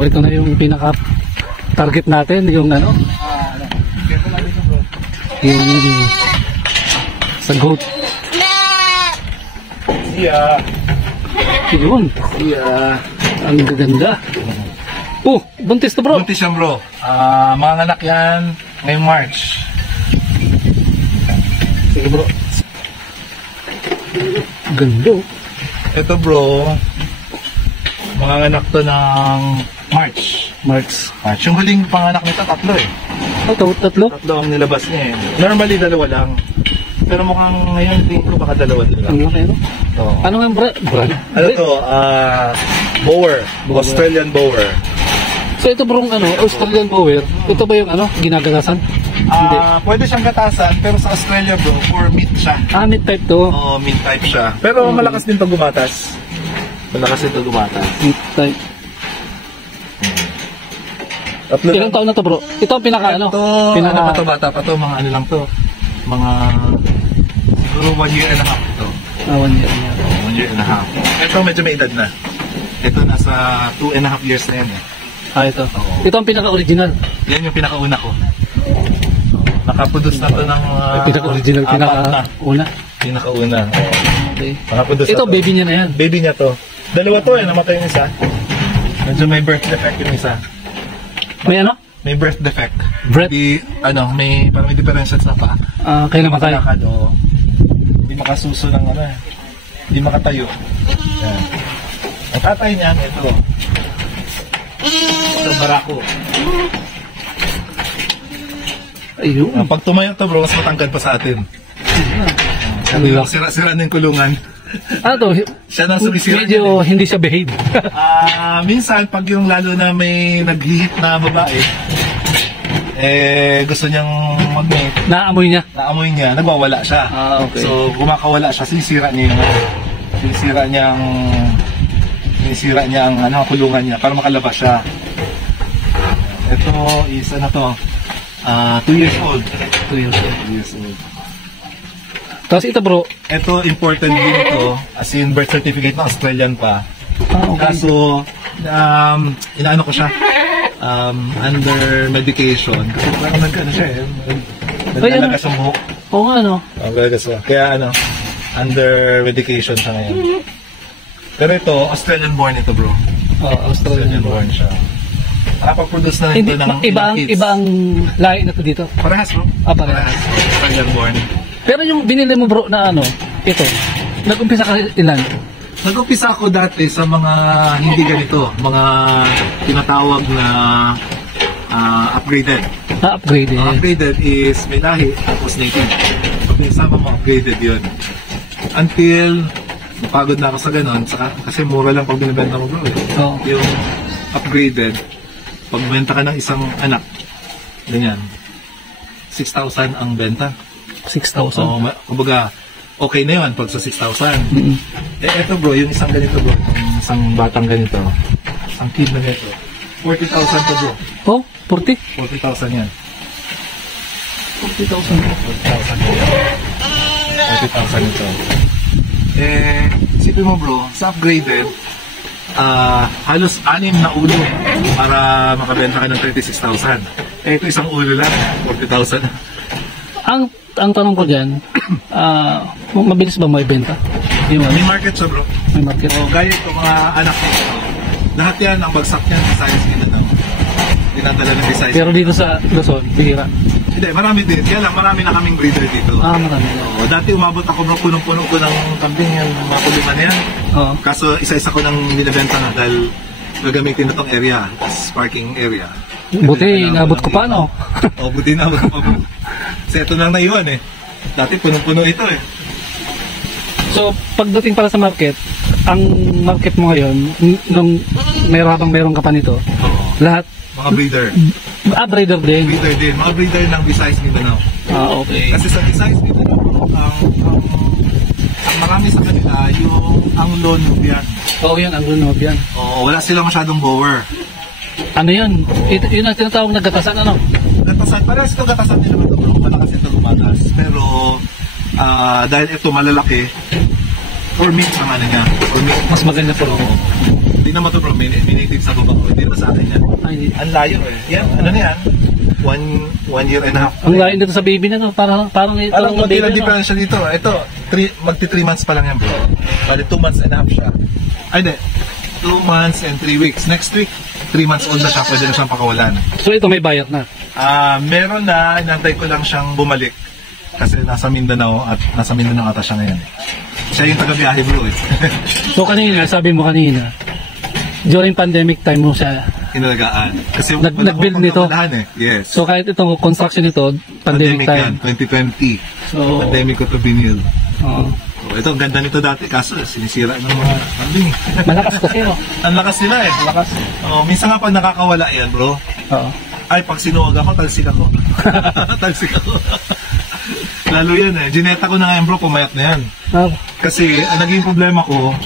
So ito na yung pinaka target natin, yung ano, yung sa goat. Yeah. Yun. Yeah. Ang gaganda. Oh, buntis to bro. Buntis yan bro. Mga anak yan ngayong March. Sige bro. Ganda. Ito bro, mga anak to ng March. Marks. Yung huling panganak nito, tatlo eh. Oh, tatlo? Tatlo ang nilabas niya eh. Normally, dalawa lang. Pero mukhang ngayon, tingin ko baka dalawa lang. Ang laki, no? Oo. Ano nga brand? Ano to? Bower. Australian Bower. So ito bro, ano, Australian Bower. Ito ba yung ano, ginagagasan? Hindi. Pwede siyang gatasan, pero sa Australia bro, for meat siya. Meat type to. Oo, meat type siya. Pero malakas din to gumatas. Malakas din to gumatas. Meat type. Ilang taon na to bro? Ito ang pinaka ano? Pinaka ano pa to, bata pa to, mga ano lang to. Mga siguro 1 year and a half ito. 1 year na. 1 year and a half. Ito medyo may edad na. Ito nasa 2.5 years na yan eh. Ito. Ito ang pinaka-original. Yan yung pinakauna ko. Nakaproduce na to ng pinaka-original, pinaka-una. Pinakauna. Okay. Nakaproduce Ito, na to. baby niya na yan. Baby niya to. Dalawa to eh, namatay yung isa. Medyo may birth defect yung isa. May ano? May birth defect. Breath? Parang may diferensya sa pa. Kaya namatay. Hindi makasuso ng ano eh. Hindi makatayo. Yan. Ang tatay niyan, ito. Ito, barako. Ayun. Pag tumayo to bro, mas matangkad pa sa atin. Sira-sira na yung kulungan. Ano to? Siya na sumisira. Medyo hindi siya behave. Minsan, pag yung lalo na may naghihit na babae, gusto niyang mag-mate. Naamoy niya? Naamoy niya, nagwawala siya. Okay. So, kumakawala siya, sinisira niya yung sinisira niya ang ano, kulungan niya para makalabas siya. Ito is ano to, 2 years old. 2 years old. 2 years old. Tapos ito bro. Ito, important din ito, as in birth certificate na Australian pa. Okay. Kaso, inaano ko siya, under medication. Kasi parang nagkano siya eh. Nagkalagas ang buhok. Oo nga no. Nagkalagas siya. Kaya ano, under medication siya ngayon. Pero ito, Australian born ito bro. Australian born siya. Nakapag-produce na Hindi, ito ng kids. iba ang lahi na ito dito. Parehas bro. Parehas. Australian born. Pero yung binili mo bro na ano, ito, nag-umpisa ka ilan? Nag-umpisa ako dati sa mga hindi ganito, mga tinatawag na upgraded. Upgraded. Upgraded is may lahi, tapos native. Pag isama mo, upgraded yun. Until, napagod na ako sa ganun, kasi mura lang pag binibenta mo bro. Yung upgraded, pag benta ka ng isang anak, ganyan, 6,000 ang benta. 6,000? Kumbaga, okay na yun pag sa 6,000. Eto bro, yung isang ganito bro, yung isang batang ganito, isang kid na ganito, 40,000 to bro. 40? 40,000 yan. 40,000. 40,000 ito. Isipin mo bro, sa upgraded, halos 6 na ulo para makabenta ka ng 36,000. Ito isang ulo lang, 40,000. Ang tanong ko dyan, mabilis ba may benta? May market siya bro. May market. Gaya ito mga anak nito. Lahat yan, ang bagsak niyan sa size nila na dinadala ng size. Pero dito sa Luzon, bihira. Hindi, marami din. Kaya lang, marami na kaming breeder dito. Marami. Dati umabot ako bro, punong-puno ko ng kambing yan, mga kulungan na yan. Kaso isa-isa ko nang binibenta na dahil gagamitin na tong area, parking area. Buti, inabot ko pa no? Buti inabot ko pa bro. Kasi ito lang naiwan eh. Dati punong-puno ito eh. So, pagdating para sa market, ang market mo ngayon, nung meron ka pa nito, lahat? Mga breeder. Breeder din? Breeder din. Mga breeder ng Visayas Mindanao. Okay. Kasi sa Visayas Mindanao, ang marami sa kanila, yung Anglo Nubian. Yan, Anglo Nubian. Wala silang masyadong bower. Ano yun? Yun ang tinatawag na gatasan, ano? Gatasan, parehas ito gatasan nila matulog, malakas ito lumatas. Pero, dahil ito malalaki, for meat naman niya. For meat. Mas maganda for meat. Hindi Tingnan mo to bro, may native sa baba ko. Hindi naman sa akin yan. Ay, Ang layo eh. Yan, ano na yan? One year and a half. ang layo nito sa baby na to. Parang ito Alam lang mo, na baby. tila No? differential dito. Ito, magti 3 months pa lang yan bro. Bali 2 months and a half siya. Ay di, 2 months and 3 weeks. Next week, 3 months old na siya. Pwede na siyang pakawalan. So ito may bayat na. Meron na, inantay ko lang siyang bumalik. Kasi nasa Mindanao at nasa Mindanao ata siya ngayon. Siya yung taga-biyahe bro eh. So kanina, sabi mo kanina, during pandemic time mo siya. Inalagaan. Kasi Nag-build nito? Eh. Yes. So kahit itong construction nito, pandemic time. yan, 2020. So, Pandemic ko to binil. oo. So, ito, ang ganda nito dati. Kaso, sinisira ng mga kambing. Malakas kasi oh. Ang lakas nila eh. Malakas. Minsan nga pag nakakawala yan bro, Oo. ay pag sinuwag ako, talsik ako. Talsik ako. Lalo yan eh. Gineta ko na ngayon bro, pumayat na yan. Oh. Kasi, ang naging problema ko,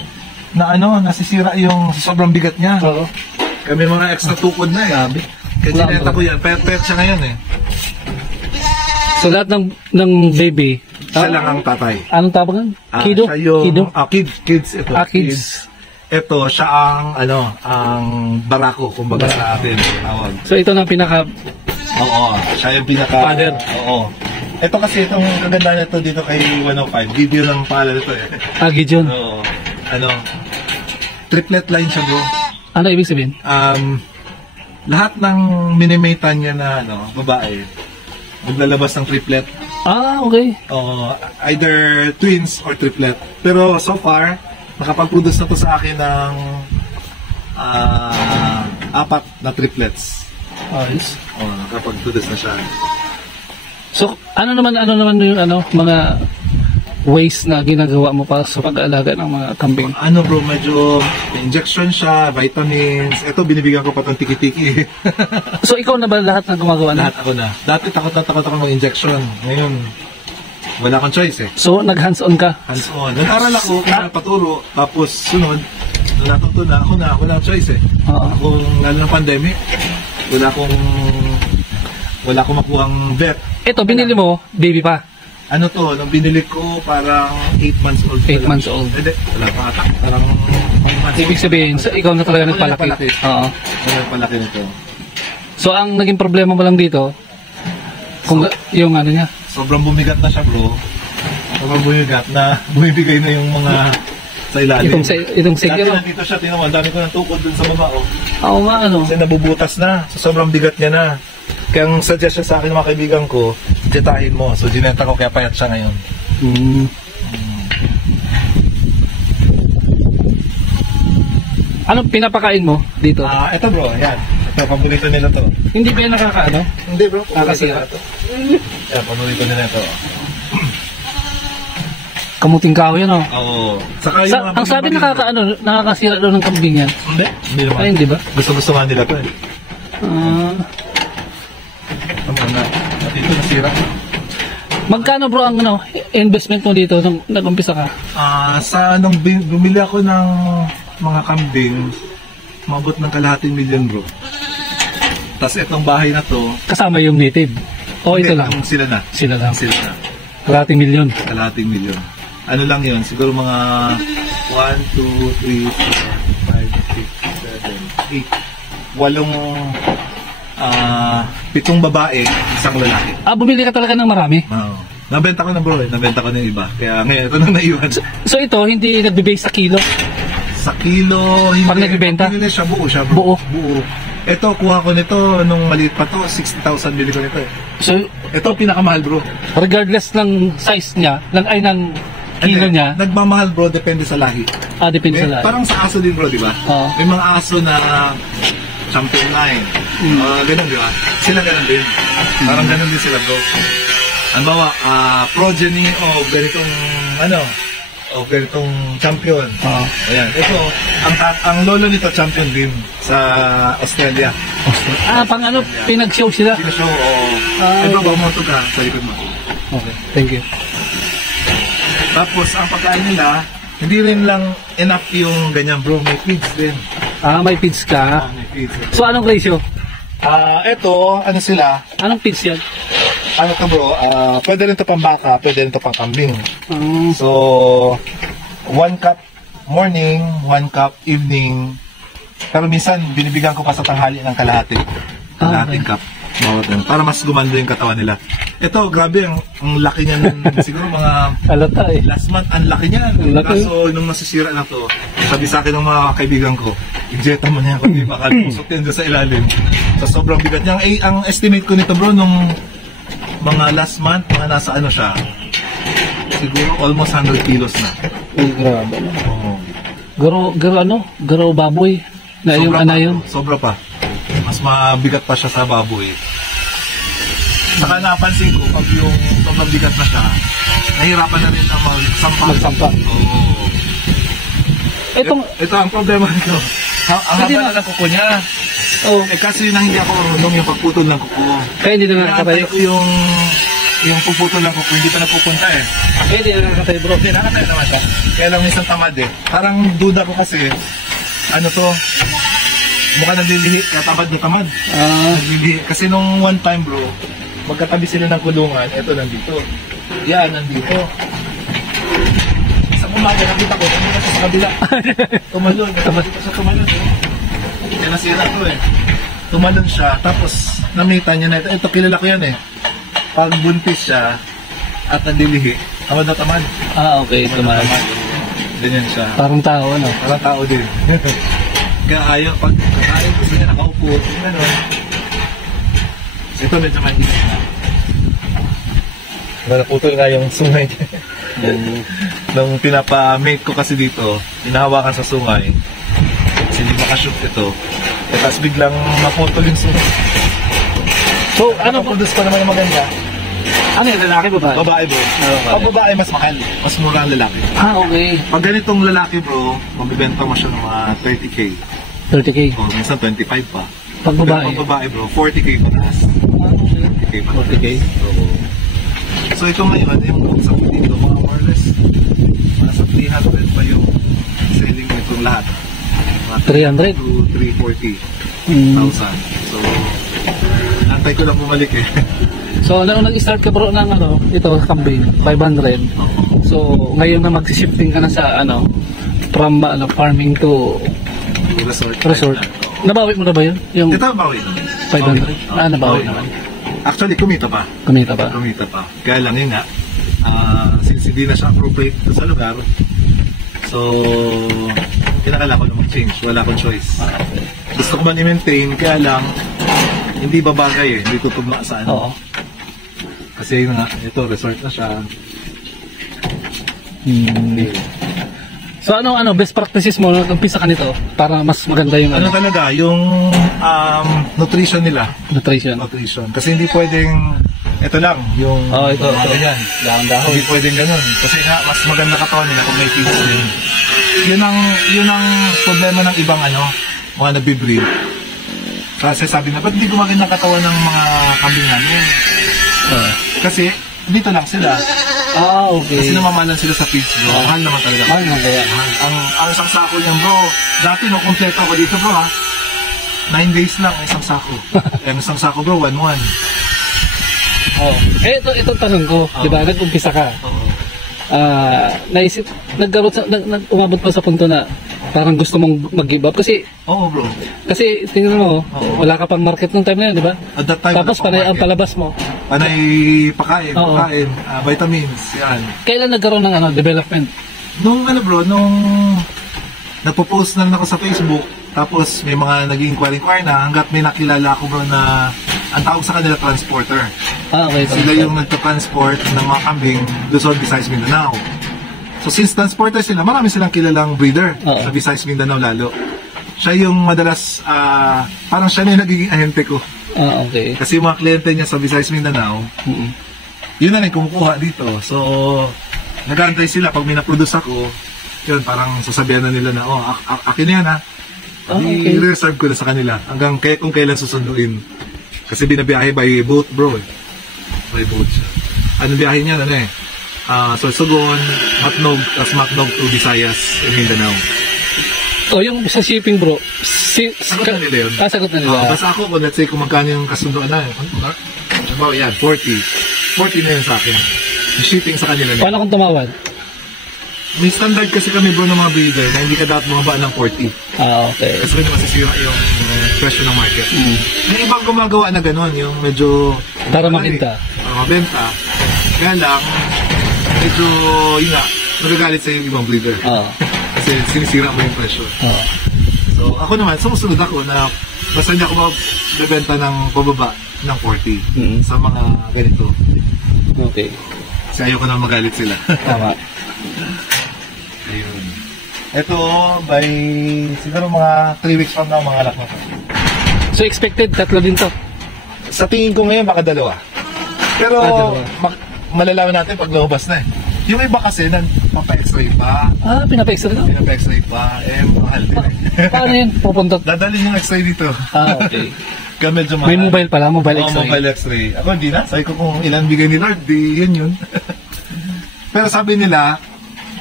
na nasisira yung sobrang bigat niya. Oo. Kami mga extra tukod na eh. Grabe. Kaya gineta ko yan. Pet siya ngayon eh. So lahat ng baby, Siya lang ang tatay. anong tawag nun? Kido? Siya yung, Kido? kids ito. Kids. Ito, siya ang barako, kumbaga sa atin. Tawag. So ito na pinaka Oo, siya yung pinaka... Father. Oo. Ito kasi, itong kagandaan nito dito kay 105, video ng pala nito eh. Gideon. Oo. Triplet line siya bro. Ano ibig sabihin? Lahat ng minimatan niya na babae, maglalabas ng triplet. Okay. Either twins or triplet. Pero so far, nakapag-produce na to sa akin ng 4 na triplets. Ayos. Nakapag-produce na siya. So ano naman yung mga ways na ginagawa mo para sa pag-aalaga ng mga kambing? Bro, medyo may injection siya, vitamins. Ito, binibigyan ko pa itong tiki-tiki. So ikaw na ba lahat na gumagawa na? Lahat ako na. Dati takot ako ng injection. Ngayon, wala akong choice eh. So nag-hands-on ka? Hands-on. Nag-aral ako, paturo. Tapos sunod, nung natuto na, wala akong choice eh. Lalo ng pandemic, wala akong makuhang vet. Ito, binili mo, baby pa? Nung binili ko, parang 8 months old. 8 months old. Wala pa ata. Parang Ibig sabihin, ikaw na talaga nagpalaki. Nagpalaki. Oo. Nagpalaki nito. So ang naging problema mo lang dito, yung niya. Sobrang bumigat na siya bro. Sobrang bumigat na bumibigay na yung mga sa ilalim. Itong sige. Dati nandito siya, tingnan mo, ang dami ko ng tukod dun sa baba. Oo nga Kasi nabubutas na. So, sobrang bigat niya na. Kaya ang suggest siya sa akin ng mga kaibigan ko, jetahin mo. So gineta ko kaya payat siya ngayon. Anong pinapakain mo dito? Ito bro, yan. Ito, paborito nila to. Hindi ba yan nakakaano? Hindi bro, Nakakasira to. Yan, paborito nila to. Kamuting kahoy yan Oo. Saka yung ang sabi nakakasira daw ng kambing yan. Hindi naman. Ay, hindi ba? Gusto nga nila to eh. Tama na. Dito nasira. Magkano bro ang investment mo dito nung nag-umpisa ka? Nung bumili ako ng mga kambing, mabot ng ₱250,000 bro. Tapos itong bahay na to, Kasama yung native? O ito lang? Sila na. Sila lang. Sila na. $250,000. ₱250,000. Ano lang yun? Siguro mga 1, 2, 3, 4, 5, 6, 7, 8. 7 babae, isang lalaki. Bumili ka talaga ng marami? Oo. Nabenta ko na bro eh. Nabenta ko na yung iba. Kaya ngayon, ito nang naiwan. So ito, hindi nagbe-base sa kilo? Sa kilo, hindi. Pag nagbibenta? Hindi siya, buo siya bro. Buo? Ito, kuha ko nito nung maliit pa to. 60,000 bili ko nito eh. So, ito pinakamahal bro. regardless ng size niya, ng kilo niya? Nagmamahal bro, depende sa lahi. Depende sa lahi. Parang sa aso din bro, di ba? Oo. May mga aso na champion line. Ganun, di ba? Sila ganun din. Parang ganun din sila bro. Ano ba, progeny of ganitong, ganitong champion. Ayan. Ito, ang lolo nito champion din sa Australia. Pinag-show sila? Pinag-show, ito ba mo ito ka sa likod mo? Okay, thank you. Tapos, ang pagkain nila, hindi rin lang enough yung ganyan bro, may feeds din. May feeds ka? May feeds. So, anong ratio? Ito, ano sila? Anong feeds yan? Ano to bro, pwede rin to pang baka, pwede rin to pang kambing. So, 1 cup morning, 1 cup evening, Pero minsan, binibigyan ko pa sa tanghali ng kalahati. Kalahating cup. Bawat ano, para mas gumanda yung katawan nila. Ito, grabe, ang laki niyan. Siguro mga Alata eh. last month, ang laki niyan. Laki. Kaso, nung nasisira na to, sabi sa akin ng mga kaibigan ko, injecta mo na yan, kundi baka lusot yan doon sa ilalim. So, sobrang bigat niya. Ang estimate ko nito bro, nung mga last month, mga nasa ano siya, siguro almost 100 kilos na. Ay, grabe. Oo. Garo baboy. Na yung Sobra ana pa, yun. Sobra pa. Mas mabigat pa siya sa baboy. Saka napansin ko, pag yung sobrang bigat na siya, nahirapan na rin ang Magsampa. Oo. Ito ang problema nito. Ang haba na ng kuko niya. Oh, Kasi nang hindi ako marunong yung pagputol ng kuko. kaya hindi na nakakatayo. Nakatay ko yung puputol ng kuko, hindi pa napupunta eh. Kaya hindi na nakakatayo bro. Hindi, nakatay naman siya. Kaya lang minsan tamad eh. Parang duda ko kasi, ano to, mukha naglilihi, kaya tamad na tamad. Naglilihi. Kasi nung one time bro, magkatabi sila ng kulungan, eto nandito. Yan, nandito. Sa umaga, nakita ko, nandito siya sa kabila. Tumalon, nandito siya tumalon. Kaya nasira to eh. Tumalon siya, tapos namita niya na ito. Ito, kilala ko yan eh. Pag buntis siya, at nandilihi, tamad na tamad. Okay, tumalas. Ganyan siya. Parang tao, ano? Parang tao din. Kaya pag ayaw gusto niya nakaupo, gano'n. Ito medyo mahigit na. Naputol nga yung sungay niya. Nung pinapa-mate ko kasi dito, hinahawakan sa sungay. Kasi hindi makashoot ito. Tapos biglang naputol yung sungay. So, ano po? Produce pa naman yung maganda. Ano yung lalaki ba? Babae bro. Pag babae mas mahal. Mas mura ang lalaki. Okay. Pag ganitong lalaki bro, mabibenta mo siya ng mga 30k. 30k. O minsan 25 pa. Pag babae. Pag babae bro, 40k pa taas. 40k pa. 40k. So ito ngayon, yung sa dito, mga more or less, nasa 300 pa yung selling nitong lahat. Mga 300? to 340,000. So, antay ko lang bumalik eh. So, nag-start ka bro ng ano, ito, kambing, 500. So, ngayon na mag-shifting ka na sa ano, from farming to resort. Nabawi mo na ba yun? Yung Ito bawi. 500? Nabawi naman. Actually, kumita pa. Kumita ba? Kumita pa. Kaya lang yun nga, since hindi na siya appropriate sa lugar, so, kinakala ko na mag-change. Wala akong choice. Gusto ko man i-maintain, kaya lang, hindi babagay eh. Hindi tutugma sa ano. Oo. Kasi yun nga, ito, resort na siya. So, ano, best practices mo nung umpisa ka nito para mas maganda yung Ano talaga, yung nutrition nila. nutrition? Nutrition. Kasi hindi pwedeng, ito lang, yung Ito. ganyan. Dahon-dahon. Hindi pwedeng ganun. Kasi nga, mas maganda katawan nila kung may feeds din. Yun ang problema ng ibang mga nabibreed. Kasi sabi na, ba't hindi gumaganda katawan ng mga kambing namin? Kasi, dito lang sila. Okay. Kasi namamalan sila sa feeds bro. Mahal naman talaga. Mahal na kaya. Ang isang sako niyan bro, dati nung kompleto ako dito bro 9 days lang ang isang sako. Ang isang sako bro, 1-1. Ito tanong ko, di ba, nag-umpisa ka. Naisip, umabot pa sa punto na parang gusto mong mag-give up kasi Oo bro. kasi tingnan mo, wala ka pang market nung time na yun, di ba? At that time, Tapos panay ang palabas mo. panay pakain, Oo. vitamins, yan. Kailan nagkaroon ng development? Nung nung nagpo-post na ako sa Facebook, tapos may mga nag-inquire na hanggat may nakilala ako bro na ang tawag sa kanila transporter. Okay. Sila yung nagta-transport ng mga kambing Luzon, Visayas, Mindanao. So since transporter sila, marami silang kilalang breeder sa Visayas, Mindanao lalo. Siya yung madalas, parang siya na yung nagiging ahente ko. Okay. Kasi yung mga kliyente niya sa Visayas, Mindanao, yun na rin kumukuha dito. So, nag-aantay sila pag may na-produce ako, yun, parang sasabihan na nila na, akin na yan ha. I-reserve ko na sa kanila hanggang kung kailan susunduin. Kasi binabiyahe by boat bro. By boat siya. Anong biyahe niya? Sorsogon, Matnog, tapos Matnog to Visayas, Mindanao. Yung sa shipping bro, Sagot na nila yun. sagot na nila. Basta ako, let's say kung magkano yung kasunduan na yun. Ano yan, 40. 40 na yun sa akin. Yung shipping sa kanila. Paano kung tumawad? may standard kasi kami bro ng mga breeder na hindi ka dapat bumaba ng 40. Okay. Kasi hindi masisira yung presyo ng market. May ibang gumagawa na gano'n, yung medyo... Para makita. Mabenta. Kaya lang, medyo, yun nga, nagagalit sa yung ibang breeder. Kasi sinisira mo yung presyo. So, ako naman, sumusunod ako na basta hindi ako magbebenta ng pababa ng 40 sa mga ganito. Okay. Kasi ayoko na magalit sila. Tama. Ayun. Ito, by siguro mga 3 weeks from now, mga anak na to. So expected, 3 din to? Sa tingin ko ngayon, baka 2. Pero, malalaman natin pag lumabas na eh. Yung iba kasi, mapa-x-ray pa. Pinapa-x-ray na? Pinapa-x-ray pa. Mahal din eh. Paano yun? Pupunta? Dadalhin yung x-ray dito. Okay. Kaya medyo mahal. May mobile pala, mobile x-ray. Mobile x-ray. Ako hindi na. Sabi ko kung ilan bigay ni Lord, di yun. Pero sabi nila,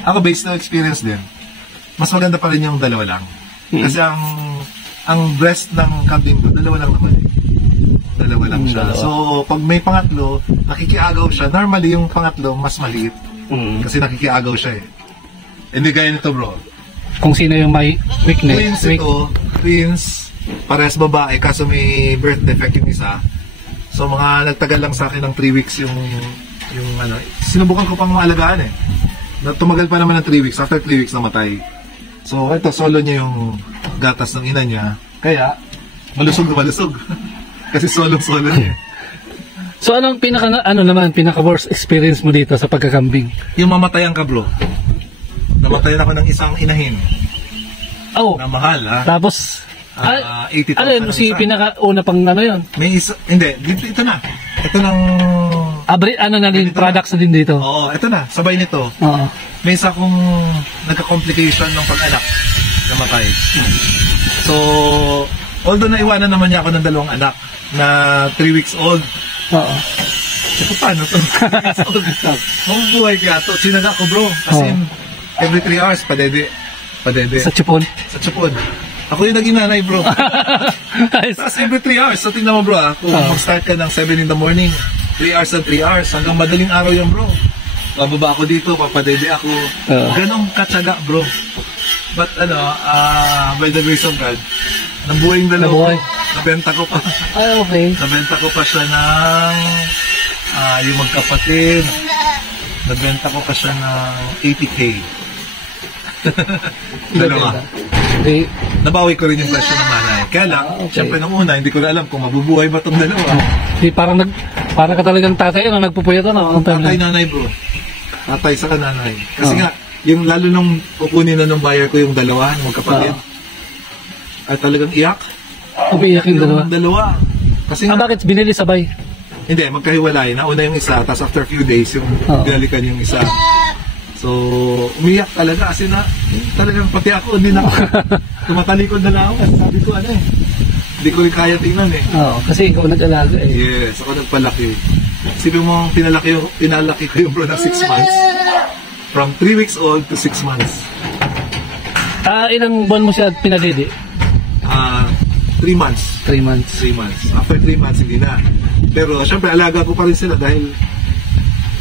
ako based na experience din, mas maganda pa rin yung 2 lang. Kasi ang breast ng kambing ko, 2 lang naman eh. 2 lang siya. So, pag may pangatlo, nakikiagaw siya. Normally, yung pangatlo, mas maliit. Kasi nakikiagaw siya eh. Hindi gaya nito bro. Kung sino yung may weakness. Twins ito, twins, parehas babae, kaso may birth defect yung isa. So, mga nagtagal lang sa akin ng 3 weeks yung ano, sinubukan ko pang maalagaan eh. Tumagal pa naman ng 3 weeks. After 3 weeks, namatay. So, ito, solo niya yung gatas ng ina niya. Kaya, malusog na malusog. Kasi solo-solo niya. So, anong pinaka-worst experience mo dito sa pagkakambing? Yung mamatayan ka, bro. Namatayan ako ng isang inahin. Na mahal, ha? Tapos, 80,000. Alin, si pinaka-una pang yun? May isa, hindi, ito na. Ito lang... na din, products na din dito? Oo, ito na, sabay nito. Oo. May isa kong nagka-complication ng pag-anak. Namatay. So, although naiwanan naman niya ako ng 2 anak na 3 weeks old. Oo. Ito paano to? 3 weeks old. Mabubuhay kaya to. Sinaga ko bro. Kasi every 3 hours, padede. Sa chupon? Sa chupon. Ako yung naging nanay bro. Tapos every 3 hours. So tingnan mo bro kung mag-start ka ng 7 in the morning, 3 hours and 3 hours, hanggang madaling araw yung bro. Bababa ako dito, papadede ako. Ganong katsaga bro. But by the grace of God, nabuhay yung 2. Nabenta ko pa. Okay. Nabenta ko pa siya ng yung magkapatid. Nabenta ko pa siya ng 80K. 2. Okay. Nabawi ko rin yung presyo ng manay. Kaya lang, syempre nung una, hindi ko na alam kung mabubuhay ba itong 2. Parang ka talagang tatay, nagpupuyat Tatay nanay bro. Tatay sa kananay. Kasi nga, yung lalo nung kukunin na ng buyer ko yung 2, magkapatid. Ay talagang iyak. Umiiyak yung 2. Kasi nga, bakit binili sabay? Hindi, magkahiwalay. Nauna yung isa, tapos after a few days, yung binalikan yung isa. So, umiyak talaga kasi talagang pati ako, hindi na ako. Tumatalikod na lang ako kasi sabi ko hindi ko rin kaya tingnan eh. Kasi ikaw nag-alaga eh. Yes, ako nagpalaki. Sabi mo, pinalaki ko yung bro na 6 months. From 3 weeks old to 6 months. Ilang buwan mo siya pinadede? 3 months. 3 months. 3 months. After 3 months, hindi na. Pero, syempre, alaga ko pa rin sila dahil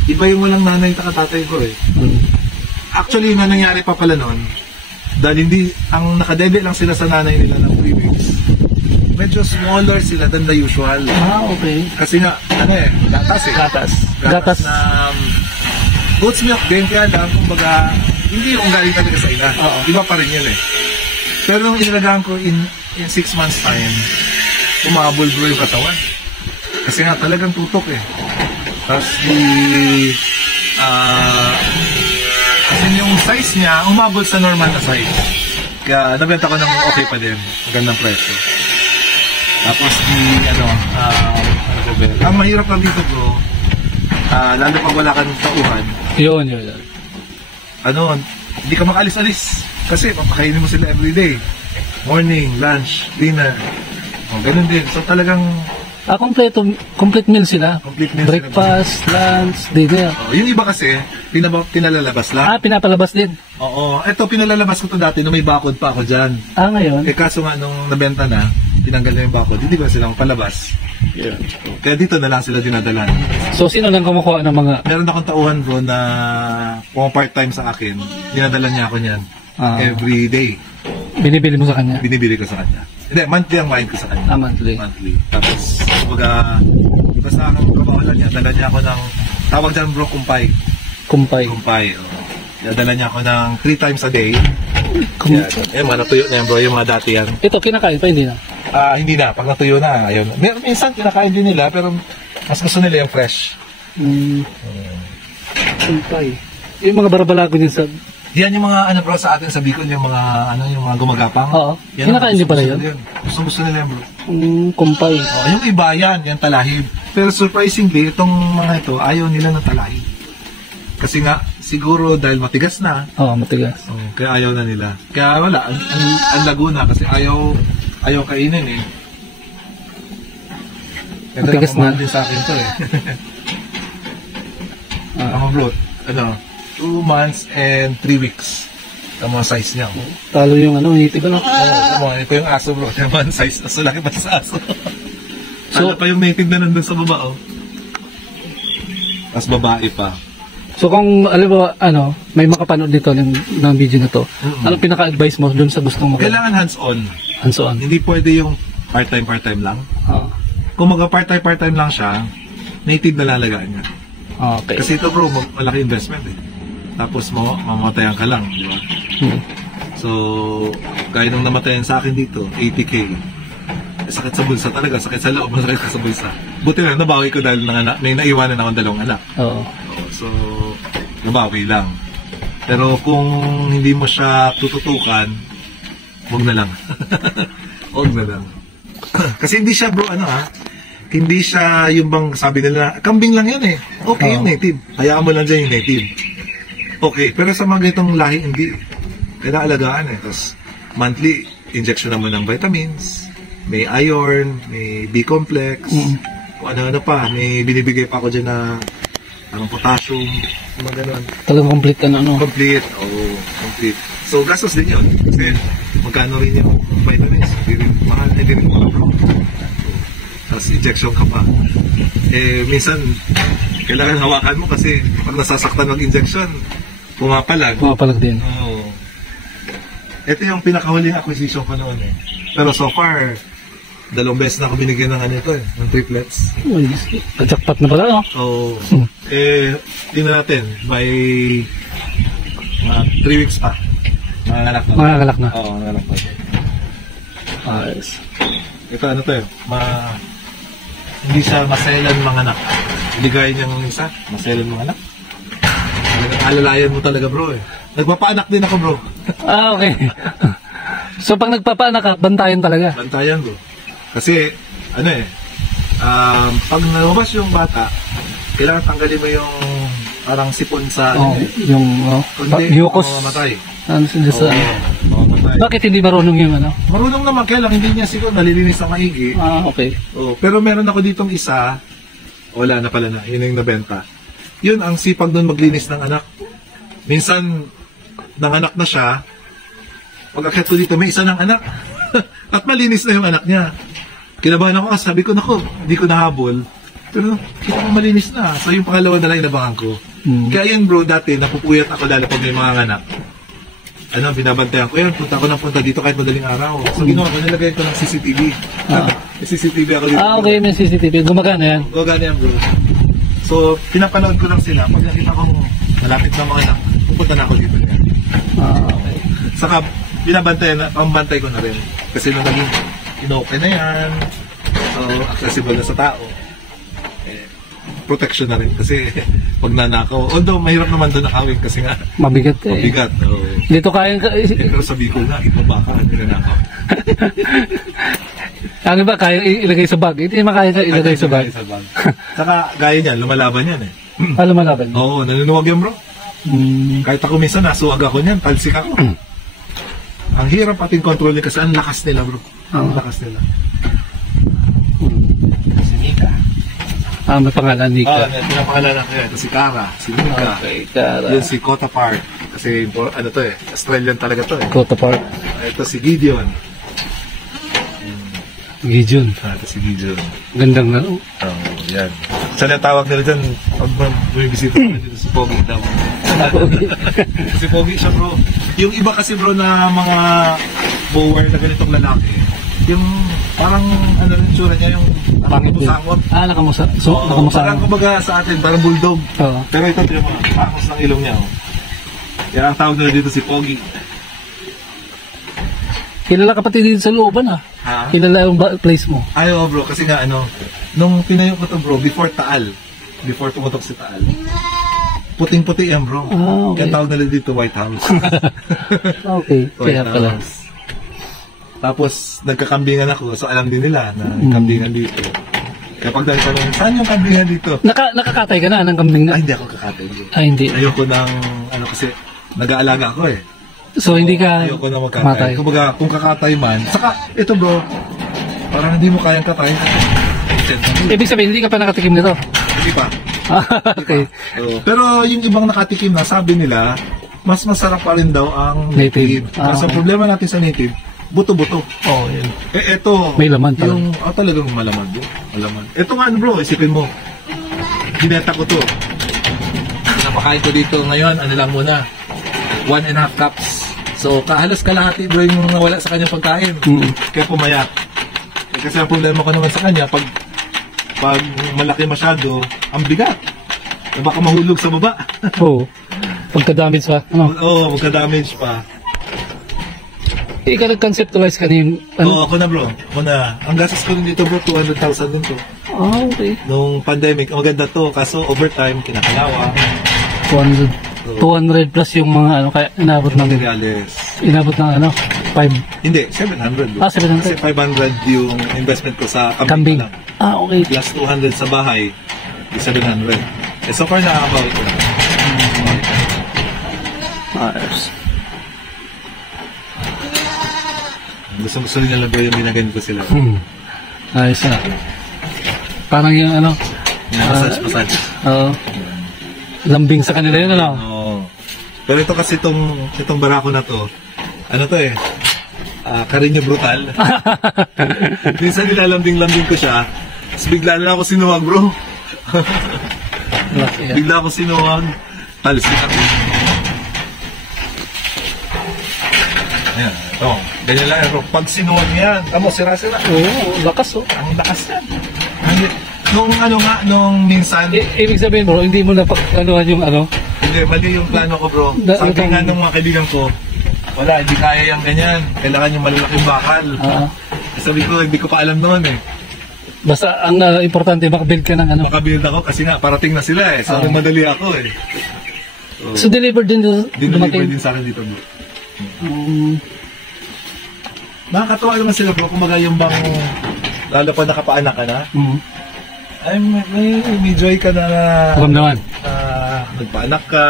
iba yung walang nanay at tatay ko eh. Actually, na nangyari pa pala noon, dahil ang nakadede lang sila sa nanay nila ng 3 weeks, medyo smaller sila than the usual. Okay. Kasi nga, gatas eh. Gatas na goat's milk din, kaya lang, kumbaga, hindi yung galing talaga sa ina. Iba pa rin yun eh. Pero nung inalagaan ko in 6 months time, umabol bro yung katawan. Kasi nga talagang tutok eh. Tapos kasi yung size niya, umabol sa normal na size. Kaya nabenta ko ng okay pa din. Magandang presyo. Tapos ang mahirap lang dito bro, lalo pag wala ka ng tauhan. Yun. Hindi ka makalis-alis. Kasi papakainin mo sila everyday. Morning, lunch, dinner. Ganun din. So talagang complete meal sila. Complete meal breakfast, lunch, dinner. Yung iba kasi, pinalalabas lang. Pinapalabas din? Oo. Ito, pinalalabas ko to dati nung may bakod pa ako dyan. Ngayon? Kaso nga, nung nabenta na, tinanggal na yung bakod, hindi ko na silang palabas. Yeah. Kaya dito na lang sila dinadala. So, sino nang kumukuha ng mga... Meron akong tauhan bro na kung part-time sa akin, dinadala niya ako niyan. Every day. Binibili mo sa kanya? Binibili ko sa kanya. Hindi, monthly ang wine ko sa kanya. Monthly. Monthly. Tapos, kumbaga, basta ang kabawalan niya, dala niya ako ng, tawag dyan bro, kumpay. Kumpay. Kumpay, dala niya ako ng 3 times a day. Yan, mga natuyo na yan bro, yung mga dati yan. Ito, kinakain pa, hindi na? Hindi na, pag natuyo na, ayun. Minsan, kinakain din nila, pero mas gusto nila yung fresh. Kumpay. Yung mga barbalago din sa... Yan yung mga ano bro sa atin sa Bicol, yung mga ano yung mga gumagapang. Oo. Kinakain din pala yun. Gusto nila yan bro. Kumpay. Yung iba yan talahib. Pero surprisingly, itong mga ito ayaw nila ng talahib. Kasi nga siguro dahil matigas na. Oo, matigas. Kaya ayaw na nila. Kaya wala, ang Laguna kasi ayaw kainin eh. Matigas na. Din sa akin to eh. Ako bro, 2 months and 3 weeks. Ang mga size niya. Talo yung hitib ano? Ito yung aso bro. Yung mga size. Aso laki pa sa aso. So, pa yung native na nandun sa baba Mas babae pa. So kung alam mo, may makapanood dito ng video na to, ano pinaka-advise mo dun sa gustong kailangan hands-on. Hands-on. Hindi pwede yung part-time lang. Kung part-time lang siya, native na lalagaan niya. Okay. Kasi ito bro, malaki investment eh. Tapos mamatayan ka lang, di ba? So, kaya nung namatayan sa akin dito, 80K. Sakit sa bulsa talaga, sakit sa loob, sakit sa bulsa. Buti na, nabawi ko dahil may naiwanan akong 2 anak. So, nabawi lang. Pero kung hindi mo siya tututukan, huwag na lang. Huwag na lang. Kasi hindi siya bro, hindi siya yung bang sabi nila, kambing lang yan eh. Okay yung native. Hayaan mo lang dyan yung native. Okay, pero sa mga itong lahi, hindi. Kaya alagaan eh. Tapos, monthly, injection naman ng vitamins, may iron, may B-complex, kung ano-ano pa. May binibigay pa ako dyan na parang potassium, mga gano'n. Talagang complete ka na, Complete, complete. So, gastos din yun. Kasi, magkano rin yung vitamins. Hindi rin mahal, hindi rin mahal. Tapos, injection ka pa. Minsan, kailangan hawakan mo kasi pag nasasaktan mag-injection, pumapalag. Pumapalag din. Oo. Ito yung pinakahuling acquisition ko noon eh. Pero so far, 2 beses na ako binigyan ng ng triplets. Jackpot na pala, Oo. Tingnan natin, by 3 weeks pa. Manganganak na. Manganganak na? Oo, manganganak na. Yes. Ito hindi siya maselan manganak. Hindi gaya niyang isa, maselan manganak. Alalayan mo talaga bro eh. Nagpapaanak din ako bro. Okay. So pag nagpapaanak ka, bantayan talaga? Bantayan bro. Kasi pag nalabas yung bata, kailangan tanggalin mo yung parang sipon sa mucus. Mamatay. Mamatay. Bakit hindi marunong yung Marunong naman, kaya lang hindi niya siguro nalilinis sa maigi. Okay. Pero meron ako ditong isa, wala na pala na, yun yung nabenta. Yun ang sipag doon maglinis ng anak. Minsan, nanganak na siya, pag-akyat ko dito, may isa ng anak. At malinis na yung anak niya. Kinabahan ako, sabi ko, nako, hindi ko nahabol. Pero, kita ko malinis na. So, yung pangalawa na lang inabangan ko. Kaya yun bro, dati, napupuyat ako lalo pag may mga anak. Binabantayan ko yan, punta dito kahit madaling araw. So, ginawa ko, nilagay ko ng CCTV. May CCTV ako dito. Okay, may CCTV. Gumagana yan? Gumagana yan bro. So, pinapanood ko lang sila. Pag nakita kong malapit na mga anak, pupunta na ako dito niya. Okay. Saka, pambantay ko na rin. Kasi nung naging inopen na yan, so, accessible na sa tao. Protection na rin. Kasi, pag nanakaw, although mahirap naman doon nakawin kasi nga, mabigat eh. Mabigat. Dito kaya pero sabi ko na, ibabaka, hindi na nakaw. Ano ba, kaya ilagay sa bag? Hindi naman kaya ilagay sa bag. Saka, gaya niyan, lumalaban yan eh. Lumalaban? Oo, nanunuwag yan bro. Kahit ako minsan, nasuwag ako niyan, talsik ako. Ang hirap ating kontrolin kasi ang lakas nila bro. Ang lakas nila. Si Nika. May pangalan, Nika. May pangalan na kaya. Ito si Kara, si Nika. Okay, Kara. Yun si Kota Park. Kasi Australian talaga to eh. Kota Park. Ito si Gideon. Gideon. Ito si Gideon. Gandang na. Yan. Saan yung tawag nila dyan? Pag bumibisita ka dito, si Pogi daw. Si Pogi siya, bro. Yung iba kasi, bro, na mga bower na ganitong lalaki, yung parang, ano rin tsura niya, yung nakamusangot. Nakamusa. Parang kumbaga sa atin, parang bulldog. Pero ito, yung mga pangos ng ilong niya. Yan ang tawag nila dito si Pogi. Kilala ka pati dito sa looban Kilala yung place mo. Ayaw, bro, kasi nga nung tinayo ko to, bro, before pumutok si Taal, puting-puti yan, bro. Okay. Kaya tawag nila dito White House. Okay, kaya pala. Tapos nagkakambingan ako, so alam din nila na kambingan dito. Kapag dahil tanong, saan yung kambingan dito? Nakakatay ka na ng kambing na? Hindi ako kakatay. Hindi. Ayoko ng, kasi nag-aalaga ako So, hindi ka ayoko na magkatay. Kumbaga, kung kakatay man, saka, ito bro, parang hindi mo kayang katay. Ibig sabihin, hindi ka pa nakatikim nito? Hindi pa. Okay. Pero yung ibang nakatikim na, sabi nila, mas masarap pa rin daw ang native. Kasi ang problema natin sa native, buto-buto. Yun. Ito, may laman pa. Talagang malaman bro. Malaman. Ito nga bro, isipin mo, bineta ko to. Napakain ko dito ngayon, lang muna, 1.5 cups. So, halos kalahati bro yung nawala sa kanyang pagkain. Kaya pumayat. Kasi ang problema ko naman sa kanya, pag malaki masyado, ang bigat. Baka mahulog sa baba. Pagka-damage pa. Pagka-damage pa. Ikaw nag-conceptualize ka na yung... ako na bro. Ang gastos ko rin dito bro, 200,000 din to. Okay. Nung pandemic, maganda to. Kaso overtime, kinakalawa. 200 plus yung mga kaya inabot ng materials. Inabot ng 5. Hindi, 700. 700. Kasi 500 yung investment ko sa kambing. Okay. Plus 200 sa bahay, 700. So far nakakabawi ko. Gusto nila lang yung binagan ko sila. Ayos na. Parang yung massage. Lambing sa kanila yun, Pero ito kasi itong barako na to, Carino Brutal. Minsan nilalambing-lambing ko siya, tapos bigla na ako sinuwag, bro. Bigla ako sinuwag, talsik ako. Ayan, ito. Ganyan lang, bro. Pag sinuwag yan, tamo, sira-sira. Lakas, Ang lakas yan. Nung minsan... Ibig sabihin, bro, hindi mo napag-anuhan yung Hindi, mali yung plano ko, bro. Sabi nga nung mga kaibigan ko, wala, hindi kaya yung ganyan. Kailangan yung malalaking bakal. Sabi ko, hindi ko pa alam noon Basta ang importante, makabuild ka ng Makabuild ako kasi nga, parating na sila So, madali ako So, delivered din delivered din sa akin dito, bro. Nakakatawa naman sila, bro. Kumaga yung bang, lalo pa nakapaanak ka na. Ay, may joy ka na naman. Nagpaanak ka.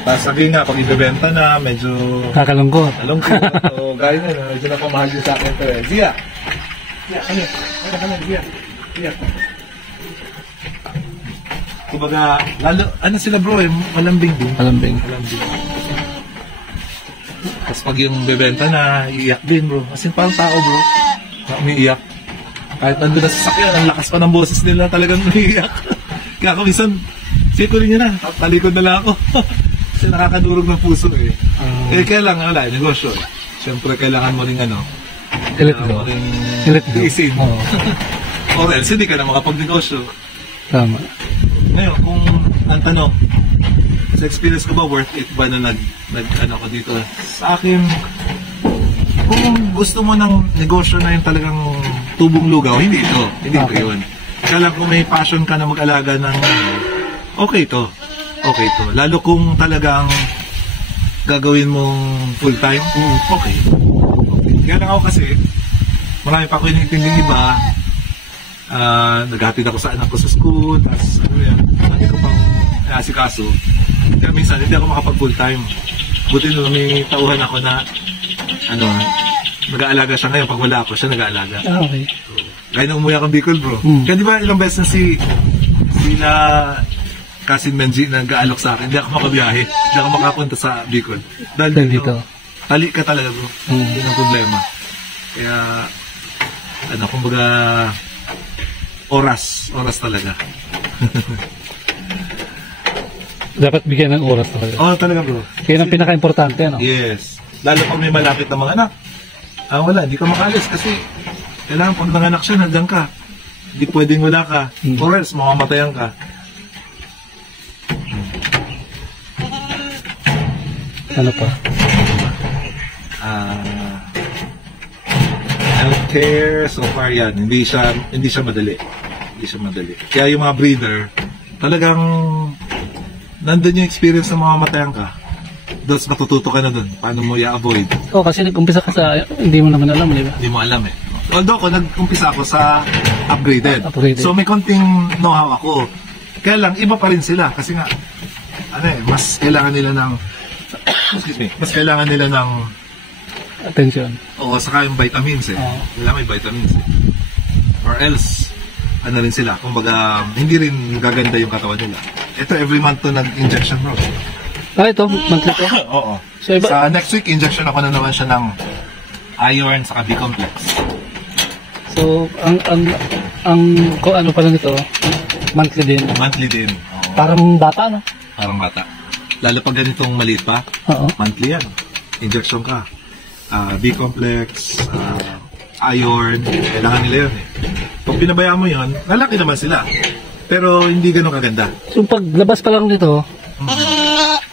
Tapos sabi nga, pag ibebenta na, medyo kakalungkot. So, gaya na, medyo napamahal din sa akin. Zia! Zia! Zia! Kumbaga, lalo, sila bro malambing din. Malambing. Tapos pag yung bebenta na, iiyak din bro. As in, parang tao bro. Umiiyak. Kahit nandun na sa sakyan, ang lakas pa ng boses nila talagang umiiyak. Kaya ako minsan, siko rin nyo na, talikod na lang ako. Kasi nakakadurog ng puso kaya lang, negosyo. Siyempre, kailangan mo rin isin. Or else, hindi ka na makapag-negosyo. Tama. Ngayon, kung ang tanong, sa experience ko ba, worth it ba na ko dito? Sa akin, kung gusto mo ng negosyo na yung talagang tubong lugaw, hindi ito. Hindi ito yun. Kaya lang kung may passion ka na mag-alaga ng okay to. Lalo kung talagang gagawin mong full-time, okay. Kaya lang ako kasi, marami pa ako inintinding iba. Naghatid ako sa anak ko sa school, tapos hindi ko pang asikaso. Kaya minsan, hindi ako makapag full-time. Buti na may tauhan ako na nag-aalaga siya ngayon. Pag wala ako, siya nag-aalaga. Okay. Kaya nang umuwi akong Bicol, bro. Kaya di ba ilang beses na sila Cousin Benji nag-aalok sa akin, hindi ako makabiyahe. Hindi ako makapunta sa Bicol. Dahil dito, tali ka talaga, bro. Yun ang problema. Kaya, ano, kumbaga, oras talaga. Dapat bigyan ng oras talaga. Oo, talaga bro. Yan ang pinaka-importante, ano? Yes. Lalo pag may malapit na mga anak. Wala, hindi ka makalis kasi kailangan pag nanganak siya, nandiyan ka. Hindi pwedeng wala ka. Or else, mamamatayan ka. Ano pa? Healthcare, so far yan. Hindi siya madali. Hindi siya madali. Kaya yung mga breeder, talagang nandun yung experience ng mamamatayan ka. Doon matututo ka na doon. Paano mo i-avoid? Kasi nag-umpisa ka sa, hindi mo naman alam, di ba? Hindi mo alam eh. Although ko, nag-umpisa ako sa upgraded. Upgraded. So may konting know-how ako. Kaya lang, iba pa rin sila. Kasi nga, mas kailangan nila ng, mas kailangan nila ng, attention. Oo, saka yung vitamins eh. Wala may vitamins eh. Or else, rin sila. Kumbaga, hindi rin gaganda yung katawan nila. Ito, every month to nag-injection bro. Ito, monthly to? Oo. So, sa next week, injection ako na naman siya ng iron saka B-complex. So, ang kung ano pala nito, monthly din. Monthly din. Oo. Parang bata, no? Parang bata. Lalo pag ganitong maliit pa, monthly yan. Injection ka. B-complex, iron, kailangan nila yun eh. Kung pinabayaan mo yun, lalaki naman sila. Pero hindi ganun kaganda. So, paglabas pa lang nito,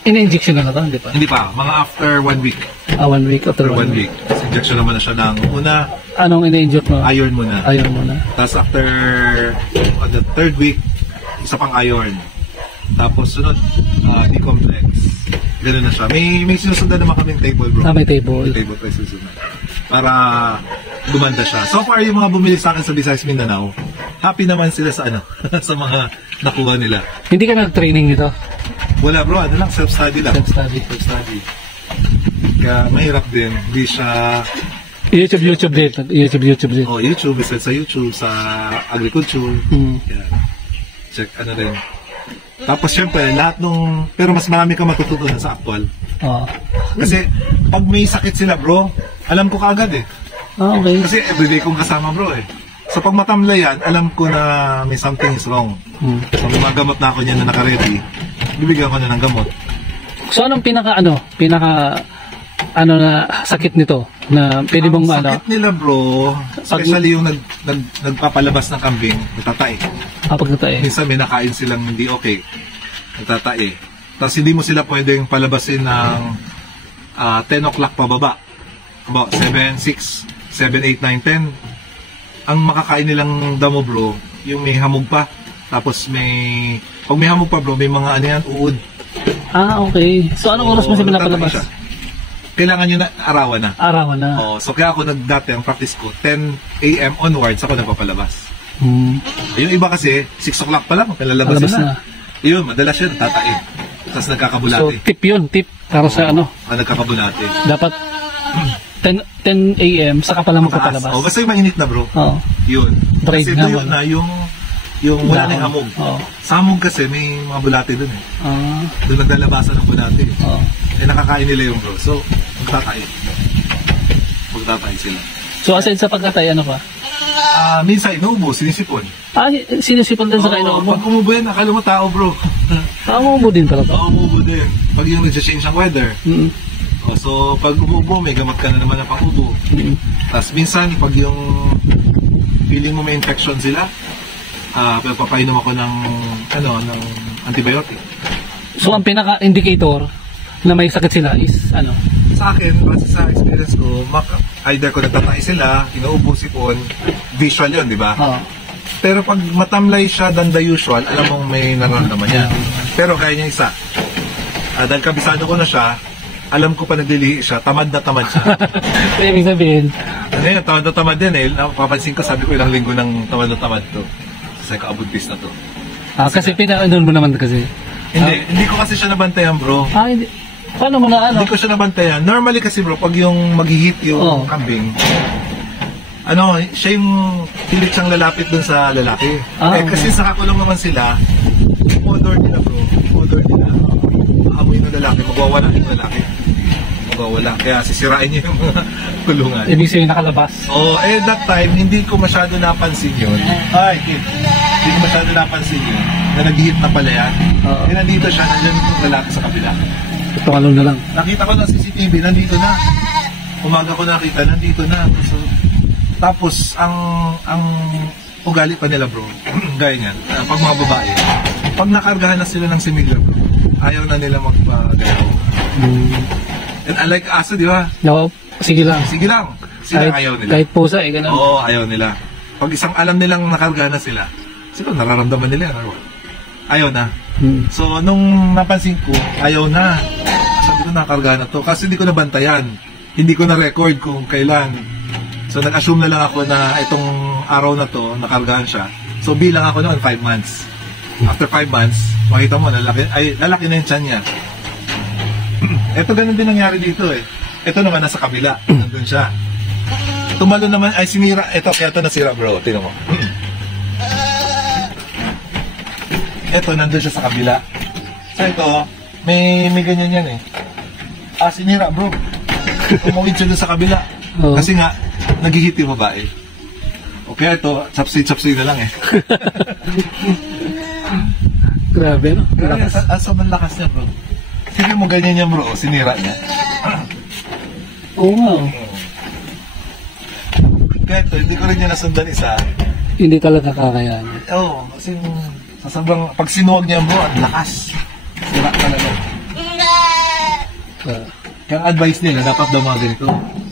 ina-injection na ito, hindi pa? Hindi pa. Mga after 1 week. 1 week after 1 week. Tapos injection naman na siya ng una. Anong ina-inject mo? Iron muna. Iron muna. Tapos after the 3rd week, isa pang iron. Tapos sunod, D-complex. Ganun na siya. May sinusundan naman kaming table bro. May table. May table pa susunod. Para gumanda siya. So far, yung mga bumili sa akin sa Visayas Mindanao, happy naman sila sa sa mga nakuha nila. Hindi ka nag-training nito? Wala bro, self-study lang. Self-study. Kaya mahirap din. Hindi siya... YouTube din. YouTube. Isa sa YouTube, sa agriculture. Kaya, check rin. Tapos syempre, lahat nung... Pero mas marami ka matututunan sa actual. Kasi, pag may sakit sila bro, alam ko kaagad eh. Okay. Kasi everyday kong kasama bro eh. So pag matamlayan, alam ko na may something is wrong. So may mga gamot na ako niyan na naka-ready. Bibigyan ko na ng gamot. So anong pinaka na sakit nito na pwede mong sakit nila bro, especially yung nagpapalabas ng kambing, nagtatae. Pagtatae. Minsan may nakain silang hindi okay, nagtatae. Tapos hindi mo sila pwedeng palabasin ng 10 o'clock pababa. About 7, 6, 7, 8, 9, 10. Ang makakain nilang damo bro, yung may hamog pa. Tapos pag may hamog pa bro, may mga uod. Okay. So anong oras mo sila napalabas? Kailangan nyo na arawan na. Arawan na. So kaya ako dati ang practice ko, 10 a.m. onwards ako nagpapalabas. Yung iba kasi, 6 o'clock pa lang, lalabas na. Yun, madalas yun, tatain. Tapos nagkakabulate. So tip yun, para sa nagkakabulate. Dapat 10 a.m. saka pala magpapalabas. Basta yung mainit na bro. Yun. Kasi tuyo na yung wala na yung hamog. Sa hamog kasi may mga bulate dun eh. Doon naglalabasan ng bulate. Nakakain nila yung bro. So, magtatae sila. So aside sa pagkatay, ano pa? Minsan inuubo, sinisipon. Sinisipon din sa kainuubo? Pag umubo yan, akala mo tao bro. Umuubo din pala to? Umuubo din. Pag yung nag-change ang weather. So, pag umuubo, may gamot ka na naman na pang-ubo. Tapos minsan, pag yung feeling mo may infection sila, papainom ako ng antibiotic. So, ang pinaka-indicator na may sakit sila is ano? Sa akin, base sa experience ko, either ko nagtatay sila, inuubo sipon, visual yun, di ba? Pero pag matamlay siya than the usual, alam mong may nararamdaman niya. Pero kaya niya isa. Dahil kabisado ko na siya, alam ko pa naglilihi siya, tamad na tamad siya. Kaya ibig sabihin? Tamad na tamad din eh. Papansin ko, sabi ko ilang linggo ng tamad na tamad to. Sa kaabuntis na to. Kasi pinaanon mo naman kasi. Hindi ko kasi siya nabantayan bro. Hindi. Paano mo na Hindi ko siya nabantayan. Normally kasi bro, pag yung mag-hit yung kambing, siya yung pilit siyang lalapit dun sa lalaki. Kasi sa kakulong naman sila, yung odor nila bro, amoy ng lalaki, magwawala yung lalaki. magwawala. Kaya sisirain niyo yung mga kulungan. Ibig sabihin nakalabas. That time, hindi ko masyado napansin yun. Hindi ko masyado napansin yun. Na nag-hit na pala yan. Nandito siya, nandiyan yung lalaki sa kabila. Itong ano na lang. Nakita ko ng CCTV, nandito na. Umaga ko nakita, nandito na. So, tapos, ang ugali pa nila bro, gaya niyan, pag mga babae, pag nakargahan na sila ng similya bro, ayaw na nila magpagayaw. And unlike aso, di ba? No, sige lang. Sige lang. Sila ayaw nila. Kahit pusa, ganun. Oo, ayaw nila. Pag isang alam nilang nakargahan na sila, siguro nararamdaman nila yan. Ayaw na. So, nung napansin ko, ayaw na. Sabi ko, nakargahan na to. Kasi hindi ko nabantayan. Hindi ko na-record kung kailan. So, nag-assume na lang ako na itong araw na to, nakargahan siya. So, bilang ako noon, 5 months. After 5 months, makita mo, lalaki na yung tiyan niya. Ito, ganun din nangyari dito eh. Ito naman, nasa kabila. Nandun siya. Tumalo naman, ay sinira. Ito, kaya ito nasira bro. Tingnan mo. Ito, nandun siya sa kabila. So, ito, may ganyan yan eh. Sinira bro. Tumawid siya doon sa kabila. Kasi nga, naghihit yung babae. Okay, ito, chapsay na lang eh. Grabe, no? Asa man lakas niya bro. Sige mo ganyan niya bro, sinira niya. Oo nga. Kaya ito, hindi ko rin niya nasundan isa. Hindi talaga kakayanin. Oo, kasi sa sobrang, pag sinuwag niya bro, ang lakas. Sira talaga. Kaya advice nila, dapat daw mga ganito.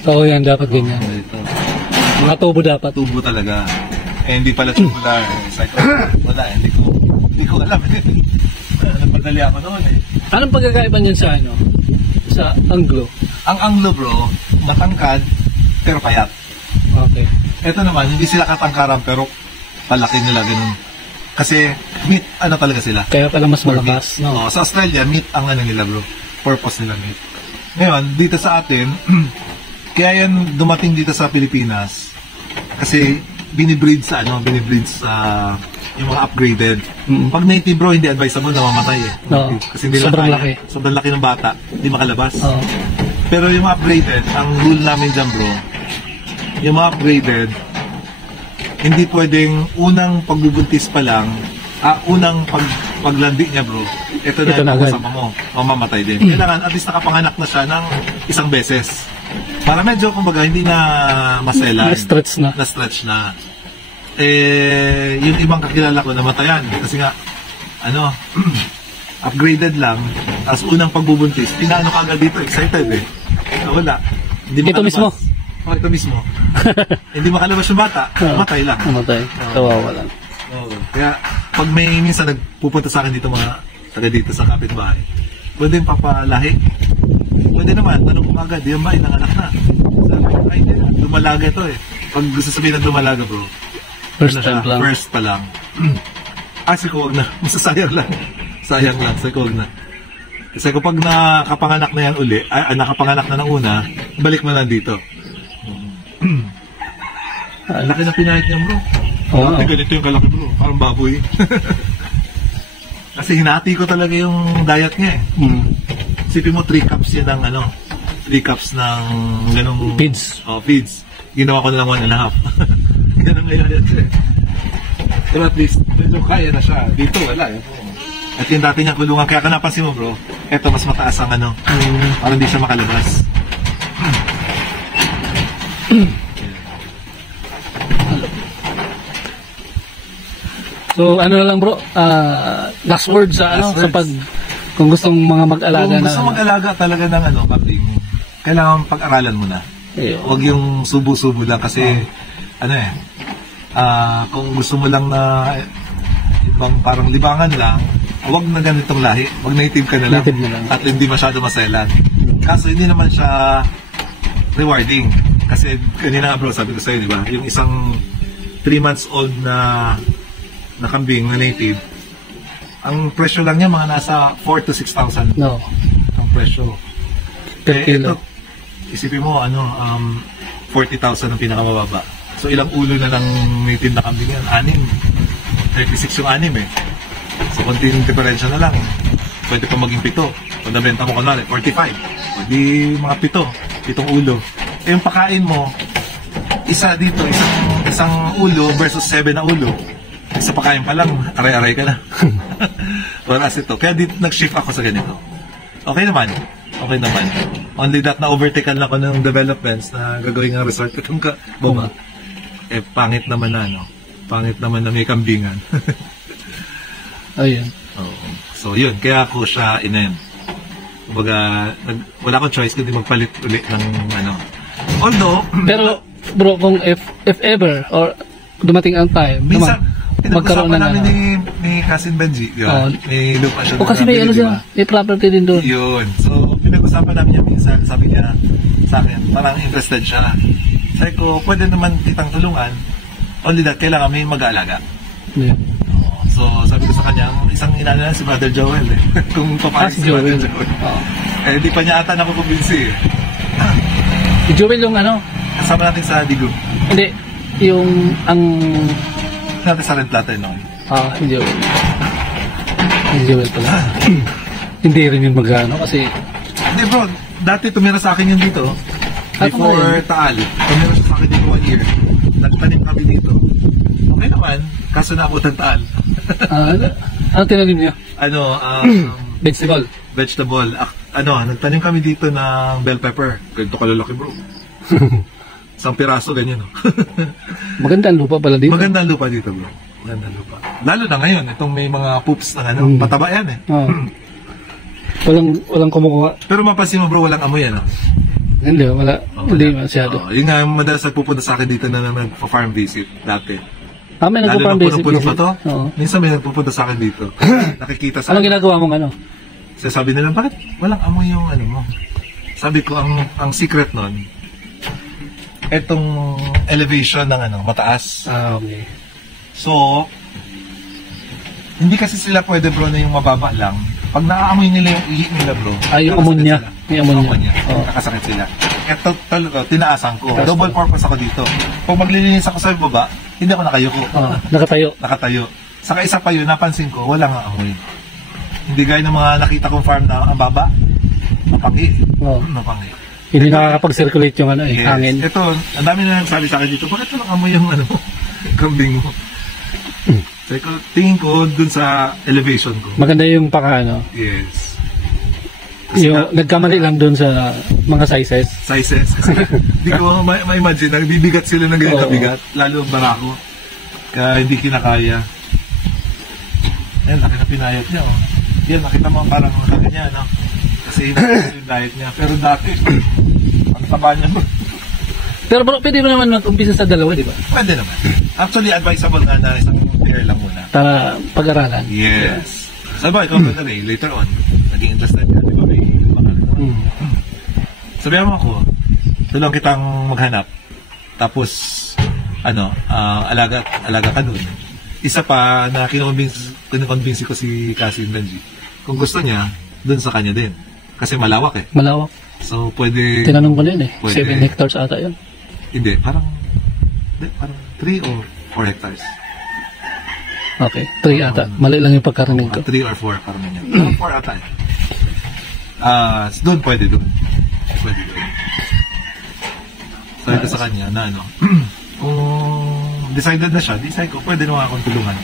Oo yan, dapat ganyan. Mga tubo dapat. Tubo talaga. Hindi pala tubular. Wala, hindi ko alam. Napadali ako noon eh. Anong pagkakaiba niyan sa ano? Sa anglo? Ang anglo bro, matangkad, pero payat. Okay. Ito naman, hindi sila katangkaran, pero palaki nila ganun. Kasi, meat, talaga sila. Kaya pala mas malakas, no? Sa Australia, meat ang nila bro. Purpose nila meat. Ngayon, dito sa atin, kaya yan dumating dito sa Pilipinas, kasi binibreed sa yung mga upgraded. Pag native bro, hindi advisable na mamatay eh. No. Kasi hindi sobrang laki. Sobrang laki ng bata, hindi makalabas. Oh. Pero yung mga upgraded, ang rule namin dyan bro, yung mga upgraded, hindi pwedeng unang pagbubuntis pa lang, unang paglandi niya bro, ito na yung kasama mo, mamamatay din. Kailangan at least nakapanganak na siya ng isang beses. Para medyo, kumbaga, hindi na maselan. Na-stretch na. Yung ibang kakilala ko namatayan. Kasi nga, upgraded lang. Tapos unang pagbubuntis, pinaano ka agad dito, excited eh. Wala. Ito mismo? Ito mismo. Hindi makalabas yung bata, matay lang. Matay. Kawawa lang. Kaya, pag may minsan nagpupunta sa akin dito mga taga dito sa kapitbahay, pwede yung papalahi. Pwede naman, tanong ko agad, yan ba, inanganak na? Ay, lumalaga ito eh. Pag gusto sabihin na lumalaga bro, first time lang. First pa lang. Kasi ko wag na, masasayang lang. Sayang lang, kasi ko wag na. Kasi kapag nakapanganak na yan uli, nakapanganak na ng una, balik mo lang dito. Laki na pinahit niya bro. Ganito yung kalaki bro, parang baboy. Kasi hinati ko talaga yung diet niya eh. Sipin mo 3 cups yan ng 3 cups ng ganong feeds. Feeds. Ginawa ko na lang 1.5. Ganun ngayon yan siya eh. Pero at least, medyo kaya na siya. Dito wala eh. At yung dati niyang kulungan, kaya ka napansin mo bro, eto mas mataas ang para hindi siya makalabas. So ano na lang bro, last word sa sa pag kung gustong mga mag-alaga kung gusto mag-alaga talaga ng kapling, kailangan pag-aralan mo na. Huwag yung subo-subo lang kasi kung gusto mo lang na ibang parang libangan lang, huwag na ganitong lahi, huwag native ka na lang, at hindi masyado maselan. Kaso hindi naman siya rewarding kasi kanina bro sabi ko sa'yo, di ba, yung isang 3 months old na kambing na native, ang presyo lang niya mga nasa 4,000 to 6,000 ang presyo. Ito, isipin mo 40,000 ang pinakamababa. So ilang ulo na ng native na kambing yan? 6. 36 yung 6 eh. So konting diferensya na lang. Pwede pa maging 7. Kung nabenta mo kunwari 45. O di mga pitong ulo. Eh, yung pakain mo, isa dito, isang ulo versus 7 na ulo. Sa pakain pa lang, aray-aray ka na. Whereas ito, kaya nag-shift ako sa ganito. Okay naman. Only that na-overtaken lang ako ng developments na gagawin ng resort ko itong baba. Eh, pangit naman na, no? Pangit naman na may kambingan. Ayun. So, yun. Kaya ako siya inen. Kumbaga, wala akong choice kundi magpalit ulit ng ano. Although, pero, bro, kung if ever, or dumating ang time, minsan, magkaroon na namin ni Cousin Benji, di ba? May lupa siya. Kasi may ano siya, may property din doon. Yun. So, pinag-usapan namin niya minsan, sabi niya sa akin, parang interested siya. Sabi ko, pwede naman kitang tulungan, only that, kailangan may mag-aalaga. Yeah. So, sabi ko sa kanya, isang inana na si Brother Joel eh. Kung papayag si Brother Joel. Eh, di pa niya ata nakukumbinsi eh. Si Joel yung ano? Kasama natin sa Digo. Hindi, yung natin sa rent natin, no? si Joel. Si Joel pala. Hindi rin yung mag-ano kasi... Hindi bro, dati tumira sa akin yun dito. Before Taal. Tumira siya sa akin dito 1 year. Nagtanim kami dito. Okay naman, kaso naabutan Taal. Ano tinanim niya? Vegetable. Nagtanim kami dito ng bell pepper. Ganito kalalaki bro. Isang piraso, ganyan, no? Maganda ang lupa pala dito. Maganda ang lupa dito, bro. Maganda ang lupa. Lalo na ngayon, itong may mga poops na pataba yan, eh. Walang kumukuha. Pero mapansin mo, bro, walang amoy, ano? Hindi, wala. Hindi masyado. Yun nga, madalas nagpupunta sa akin dito na nagpa-farm visit dati. May nagpa-farm visit. Lalo na puno-puno pa to. Minsan may nagpupunta sa akin dito. Nakikita sa... Anong ginagawa mong ano? Sabi nila, bakit walang amoy yung ano mo? Sabi ko, ang secret nun, etong elevation ng mataas. Okay. So, hindi kasi sila pwede bro na yung mababa lang. Pag naaamoy nila yung ihi nila bro. Yung ammonia. Yung ammonia. Nakasakit sila. Ito talaga, tinaasan ko. Double purpose ako dito. Pag maglilinis ako sa baba, hindi ako nakayuko. Nakatayo. Saka isa pa yun, napansin ko, wala nga amoy. Hindi gaya ng mga nakita kong farm na ang baba, mapangi. Mapangi. Hindi nakakapag-circulate yung hangin. Ito, ang dami na nagsabi sa akin dito, bakit walang amoy yung kambing mo? Tingin ko dun sa elevation ko. Maganda yung paka, Yes. Yung nagkamali lang dun sa mga sizes. Kasi hindi ko ma-imagine, nagbibigat sila ng ganyan kabigat, lalo ang barako. Kaya hindi kinakaya. Ayan, laki na pinayat niya. Yan, nakita mo parang laki niya, no? Kasi hindi yung diet niya. Pero dati, ang taba niya. Pero bro, pwede mo naman mag-umpisa sa dalawa, di ba? Pwede naman. Actually, advisable nga na isang pair lang muna. Para pag-aralan. Yes. Sabi ba, ikaw ba later on, naging interested ka, di ba? May sabihan mo ako, tulong kitang maghanap. Tapos, alaga ka dun. Isa pa na kinukonvince ko si Cousin Benji. Kung gusto niya, dun sa kanya din. Kasi malawak eh. Malawak. So, pwede... Tinanong ko din eh. 7 hectares ata yun. Hindi, parang 3 or 4 hectares. Okay, 3 ata. Mali lang yung pagkarinig ko. 3 or 4, parang ganyan. 4 ata eh. Doon pwede doon. Pwede doon. Sabi ko sa kanya na kung decided na siya, decide ko, pwede naman akong tulungan.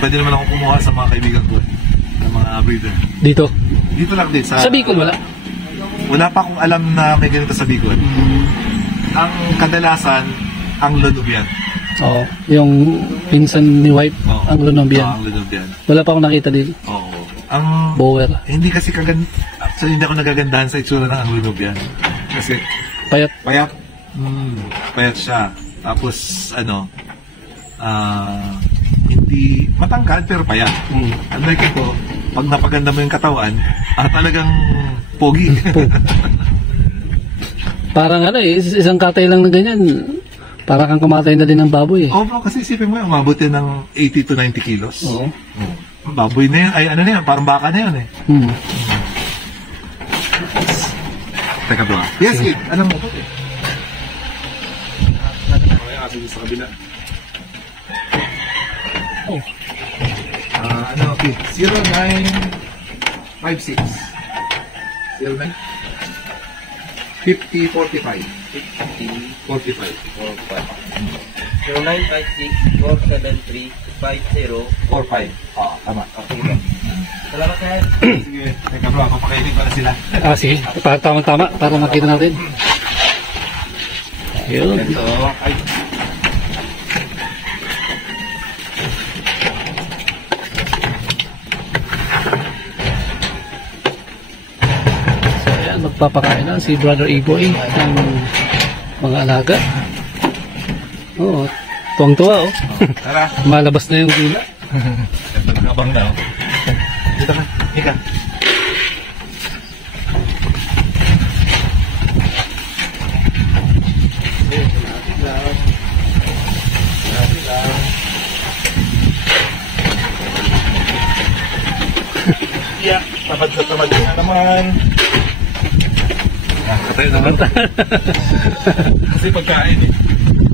Pwede naman akong kumuha sa mga kaibigan ko. Mga breeder. Dito lang din sa Bicol wala? Wala pa akong alam na may ganito sa Bicol. Ang kadalasan ang Lunubian. Yung pinsan ni wife ang Lunubian. Ang Lunubian. Wala pa akong nakita dito. Ang Bower. Hindi kasi actually hindi ako nagagandahan sa itsura ng ang Lunubian. Kasi payat. Payat siya. Tapos hindi matangkad pero payat. Unlike ito, pag napaganda mo yung katawan, talagang pogi. Parang isang katay lang na ganyan. Parang kang kumatay na din ng baboy eh. Bro, kasi isipin mo umabot yan ng 80 to 90 kilos. Baboy na yan, na yan, parang baka na yan eh. Teka bro. Yes, kid. Alam mo ba? Sa kabila. Okay. 0956. 5045. 45. 0956-473-5045. Oo, tama. Okay ba? Salamat sir. Sige, teka bro, papakainin ko na sila. Sige. Tama-tama para makita natin. Yun. Ito, ay, So, ayan, magpapakain na si Brother Iboy ng mga alaga. Oo, tuwang-tuwa, oh. tara. Malabas na yung dila. Ito, nakabang na. Dito ka, Ika. Yeah, tamad na tamad na naman. Katay naman. Kasi pagkain eh.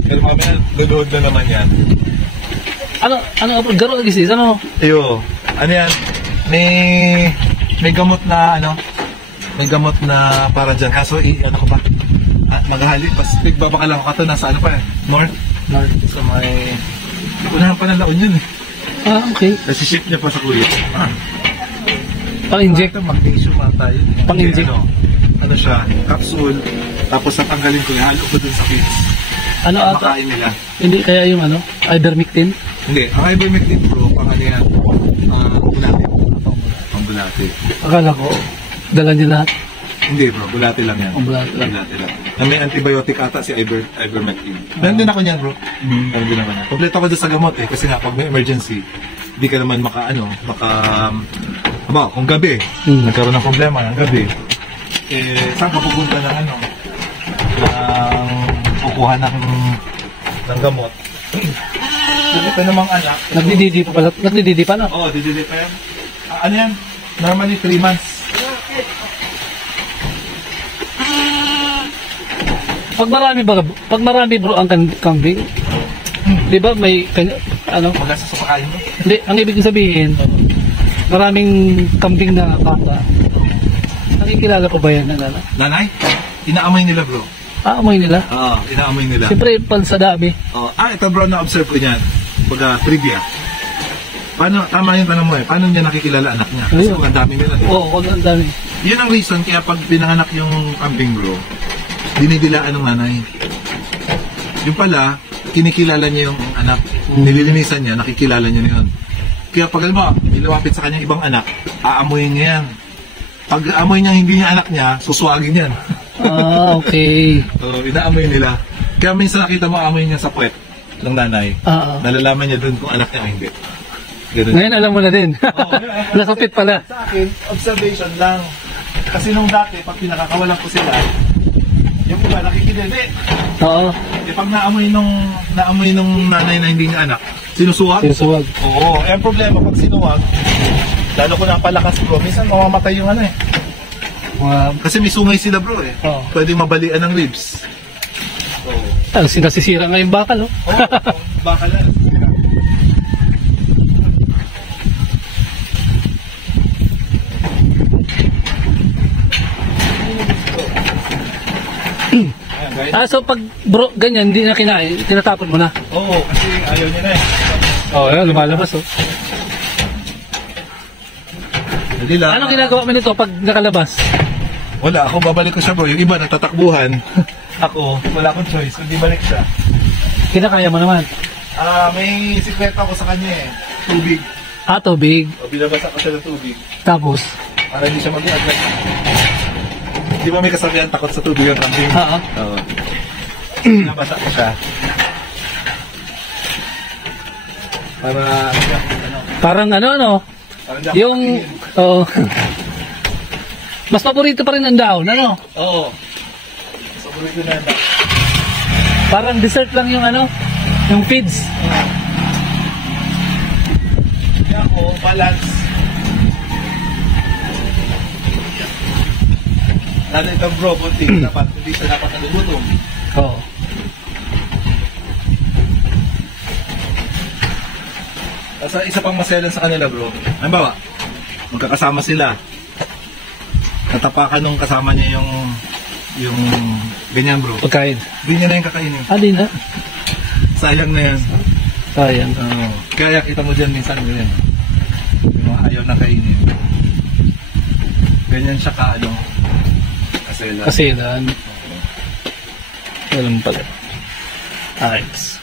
Pero mamaya, luluhod na naman yan. Ano, garo lagi sis, ano? Iyo, ano yan? May gamot na may gamot na para dyan. Kaso, ano ko pa? Naghahalik, pas nagbabaka lang ako ito. Nasa ano pa eh? North? So may... Unahan pa ng laon yun eh. Okay. Kasi ship niya pa sa kulit. Pang-inject. Magnesium ata yun. Pang-inject. Ano siya? Capsule. Tapos natanggalin ko, ihalo ko dun sa kids. Ano ata? Makain nila. Hindi kaya yung ivermectin? Hindi. Ang ivermectin bro, pang ano yan? Bulate. Pang bulate. Akala ko, dala niya lahat. Hindi bro, bulate lang yan. Bulate lang. Bulate lang. Na may antibiotic ata si ivermectin. Meron din ako niyan bro. Meron din ako niyan. Kompleto ako dyan sa gamot eh. Kasi nga, pag may emergency, hindi ka naman kung gabi, nagkaroon ng problema ng gabi, saan ka pupunta ng kukuha ng gamot. Ito namang anak. Nagdididi pa pala. Nagdididi pa na? Oo, dididi pa yan. Ano yan? Normally 3 months. Pag marami bro ang kambing, di ba may, Wala sa supakain mo? Hindi, ang ibig sabihin, maraming kambing na kaka. Nakikilala ko ba yan? Nanay? Inaamoy nila bro. Amoy nila? Oo, inaamoy nila. Siyempre, sa dami. Ito bro, na-observe ko niyan. Trivia. Tama yung tanong mo eh. Paano niya nakikilala anak niya? Kasi ang dami nila. Oo, ang dami. Yun ang reason kaya pag pinanganak yung kambing bro, dinidilaan ng nanay. Yung pala, kinikilala niya yung anak. Nililinisan niya, nakikilala niya na yun. Kaya pag ilawapit sa kanyang ibang anak, aamoyin niya yan. Pag aamoy niya hindi niya anak niya, suswagin yan. Okay. Inaamoy nila. Kaya minsan nakita mo aamoy niya sa puwet ng nanay. Nalalaman niya dun kung anak niya o hindi. Ganun. Ngayon alam mo na din. Nasapit pala. Sa akin, observation lang. Kasi nung dati, pag pinakakawalan ko sila, yung iba nakikidede. Oo. Pag naamoy nung nanay na hindi niya anak, sinusuwag? Sinusuwag. Oo. Ang problema pag sinuwag, lalo ko na palakas bro, minsan mamamatay yung kasi may sungay sila bro eh. Pwede mabalian ng ribs. Sinasisira nga yung bakal, oh. Bakal na. So pag bro, ganyan, hindi na kinain, tinatapon mo na? Oo, kasi ayaw niya na eh. Ayan, lumalabas, oh. Anong ginagawa mo nito pag nakalabas? Wala, ako babalik ko siya bro. Yung iba nagtatakbuhan. Ako, wala akong choice, kundi balik siya. Kinakaya mo naman? May sikreto ako sa kanya eh. Tubig. Tubig. Binabasa ko siya ng tubig. Tapos? Para hindi siya mag-agad. Di ba may kasabihan takot sa tubig ang kambing? Oo. Binabasa ko siya. Parang yung, mas paborito pa rin ang dahon, Oo. Mas paborito na ang dahon. Parang dessert lang yung yung feeds. Kaya ako, balance. Lalo itong bro, hindi siya dapat nagugutom. Oo. Isa pang maselan sa kanila bro. Halimbawa, magkakasama sila. natapakan nung kasama niya yung ganyan bro. Pagkain. Hindi niya na yung kakainin. Di na. Sayang na yan. Sayang. Kaya kita mo dyan minsan ganyan. Yung mga ayaw na kainin. Ganyan siya kaselan. Kaselan. Ganun pala. Ayos.